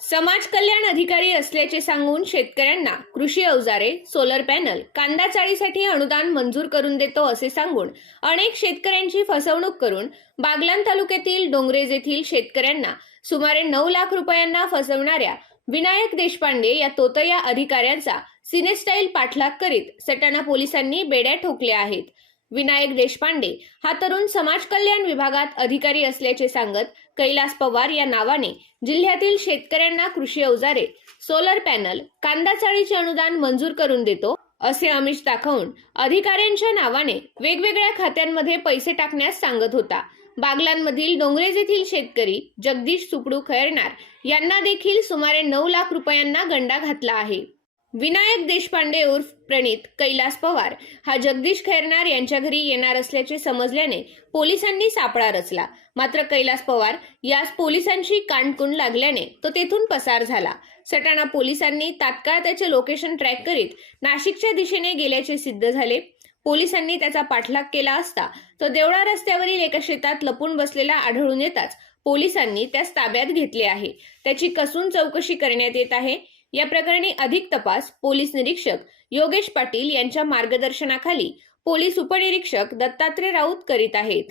समाज कल्याण अधिकारी असल्याचे सांगून शेतकऱ्यांना कृषी अवजारे सोलर पॅनल कांदा चाळीसाठी अनुदान मंजूर करून देतो असे सांगून अनेक शेतकऱ्यांची फसवणूक करून बागलान तालुक्यातील डोंगरेज येथील शेतकऱ्यांना सुमारे नऊ लाख रुपयांना फसवणाऱ्या विनायक देशपांडे या तोतया अधिकाऱ्यांचा सिनेस्टाईल पाठलाग करीत सटाणा पोलिसांनी बेड्या ठोकल्या आहेत. विनायक देशपांडे हा तरुण समाज कल्याण विभागात अधिकारी असल्याचे सांगत कैलास पवार या नावाने जिल्ह्यातील शेतकऱ्यांना कृषी अवजारे सोलर पॅनल कांदा चाळीचे अनुदान मंजूर करून देतो असे अमिष दाखवून अधिकाऱ्यांच्या नावाने वेगवेगळ्या खात्यांमध्ये पैसे टाकण्यास सांगत होता. बागलांमधील डोंगरेज येथील शेतकरी जगदीश सुपडू खैरणार यांना देखील सुमारे नऊ लाख रुपयांना गंडा घातला आहे. विनायक देशपांडे उर्फ प्रणित कैलास पवार. हा जगदीश खैरनार यांच्या घरी येणार असल्याचे समजल्याने पोलिसांनी सापळा रचला. मात्र कैलास पवार यास पोलिसांशी कानकुन लागल्याने तो तेथून पसार झाला. सटाणा पोलिसांनी तात्काळ त्याचे लोकेशन ट्रॅक करीत नाशिकच्या दिशेने गेल्याचे सिद्ध झाले. पोलिसांनी त्याचा पाठलाग केला असता तो देवळा रस्त्यावरील एका शेतात लपून बसलेला आढळून येताच पोलिसांनी त्यास ताब्यात घेतले आहे. त्याची कसून चौकशी करण्यात येत आहे? या प्रकरणी अधिक तपास पोलीस निरीक्षक योगेश पाटील यांच्या मार्गदर्शनाखाली पोलीस उपनिरीक्षक दत्तात्रय राऊत करीत आहेत.